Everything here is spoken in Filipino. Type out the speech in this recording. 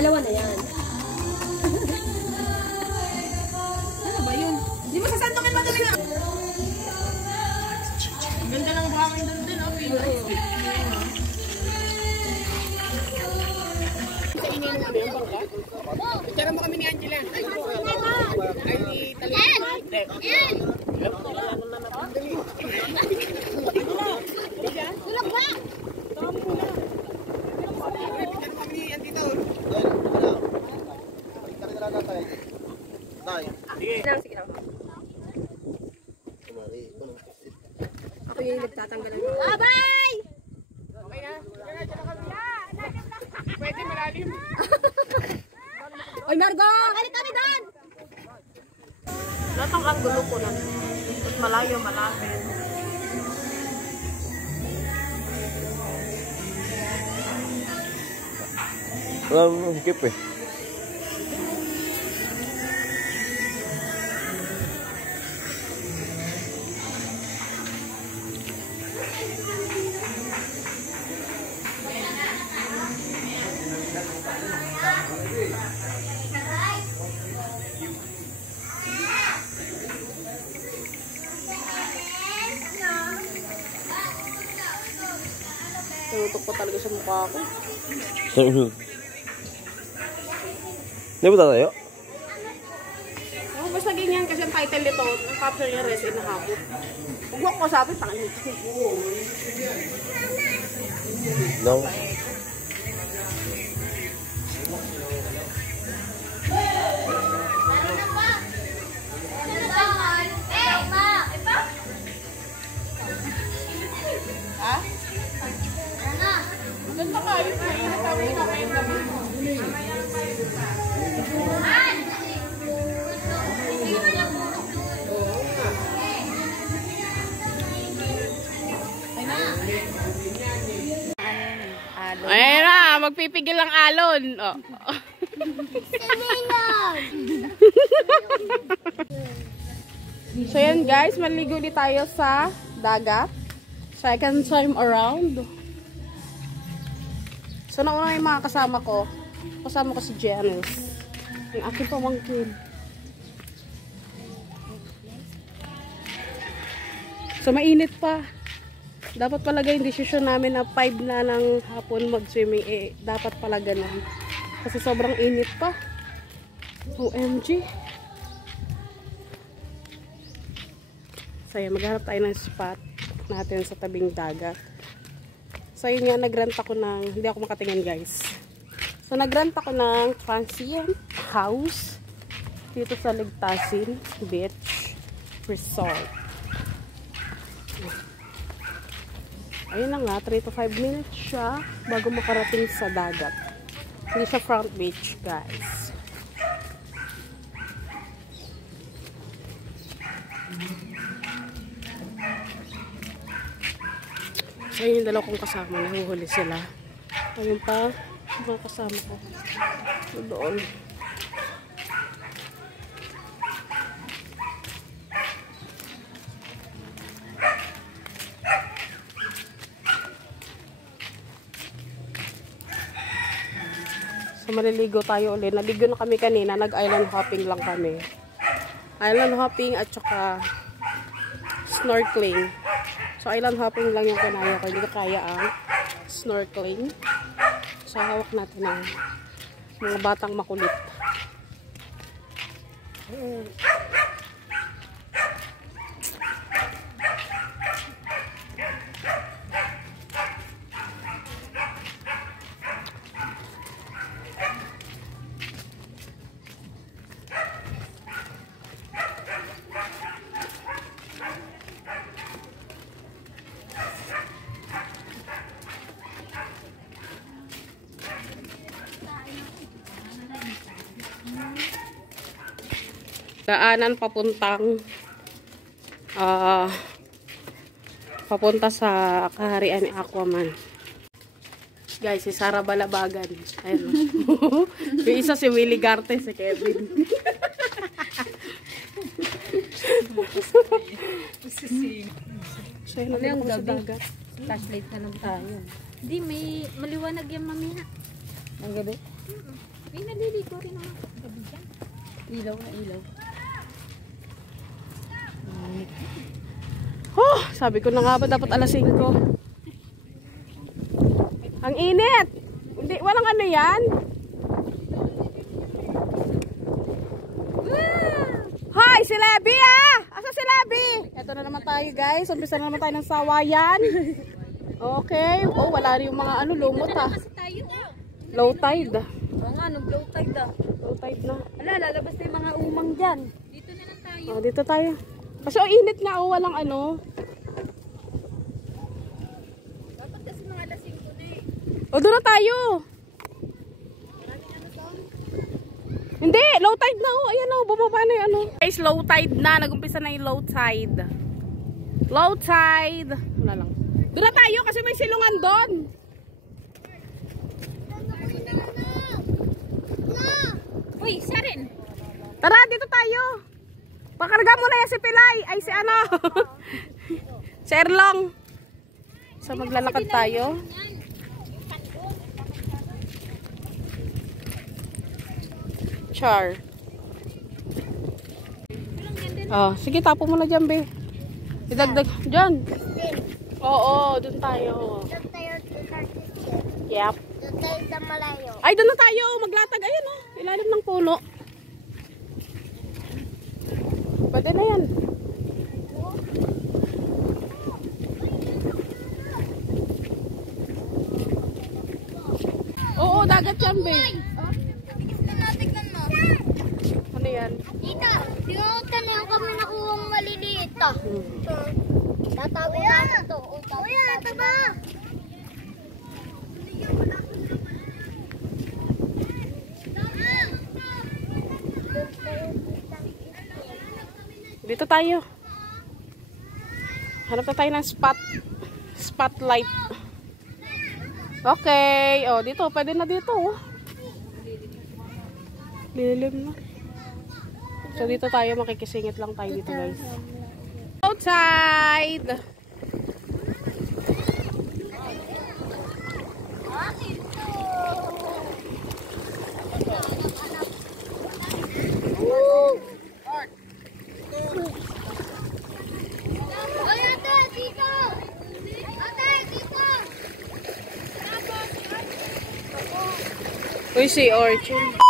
Dalawa na yan. Ano ba yun? Di mo sasandukin madali na. Ang ganda ng buhangin doon din, oh. Sa ininom kami yung bangka. Picture mo kami ni Angela. Ay, ni Talia. Tulog ba? Sige lang. Ako yung nagtatanggal ng... Abay! Okay na. Pwede malalim. Oy, Margo! Balik kami doon! Lahat ang anggulo ko na. Mas malayo, malapit. Wala mo hikip eh. Tutok pa talaga sa mukha ko. Hindi ba tayo? Oh, basta ganyan kasi ang title nito, ang caption niya, Rest in Hapon. Huwag ko sabi, pangit. No. Ha? Ganda ka, yun na yun. Sabi na kayo gabi. Ayan na, magpipigil ang alon. Oh. So yan guys, maligo ulit tayo sa dagat. Second time around. So nauna yung mga kasama ko. Kasama ko si Janice. Yung aking pamangkin. So mainit pa. Dapat pala yung decision namin na 5 na ng hapon mag-swimming. Eh, dapat pala ganun. Kasi sobrang init pa. OMG. So yan, maghanap tayo ng spot natin sa tabing dagat. So yun nga, nagrant ako ng, hindi ako makatingin guys. So nagrant ako ng transient house dito sa Ligtasin Beach Resort. Ayun na nga, 3 to 5 minutes siya bago makarating sa dagat. Hindi siya front beach guys. Ayun yung dalaw kong kasama, nahuhuli sila. Ayun pa, mga kasama ko. Doon. So maliligo tayo ulit. Naligo na kami kanina, nag-island hopping lang kami. Island hopping at saka snorkeling. So island hopping lang yung kanaya ko. Hindi ko kaya ang snorkeling. So hawak natin ang mga batang makulit. Daanan papuntang papunta sa kaharian ni Aquaman. Guys, si Sara Balabagan. Ayun. Yung isa si Willie Garte, si Kevin. So, yun ang gabi. Flashlight na lang tayo. Hindi, may maliwanag yan mamaya. Ang gabi? May naliligo rin naman sa gabi dyan. Ilaw na ilaw. Oh, sabi ko na nga ba dapat alas 5. Ang init. Hindi, walang ano yan. Hi, si Lebi ah! Asa si Lebi? Ito na naman tayo guys. Umpisa na naman tayo ng sawayan. Okay. Oh, wala rin yung mga ano, lumot ah. Kasi tayo. Low tide. Oo nga, nung blow tide ah. Low tide na. Wala, lalabas na yung mga umang dyan. Dito na lang tayo. Oh, dito tayo. Kasi oh, init nga oh, walang ano. Dapat kasi mga lasing ko na eh. O, doon na tayo. Hindi, low tide na oh. Ayan oh, bumaba na yung ano. Guys, low tide na. Nag-umpisa na yung low tide. Low tide. Wala lang. Doon na tayo kasi may silungan doon. Uy, siya rin. Tara, dito tayo. Pakarga mo na yan si Pilay. Ay, si ano. Si Erlong. So, maglalakad tayo. Char. Oh, sige, tapo mo na dyan, be. Idagdag. Dyan. Oo, dun tayo. Doon tayo Yep. doon tayo sa malayo. Ay, doon na tayo. Maglatag. Ayan, oh. Ilalim ng puno. Pwede na yan. Oo, dagat yan, be. Tignan mo. Ano yan? Tita, sinutan na kami nakuhang maliliit ah. Tatabi natin to. Kuya, ito ba? Dito tayo. Hanap na tayo ng spotlight. Okay. Oh, dito. Pwede na dito. Oh. Lilim na. So, dito tayo. Makikisingit lang tayo dito, guys. Outside! Ay, ate, dito! Ate, dito! Uy, si Orchard.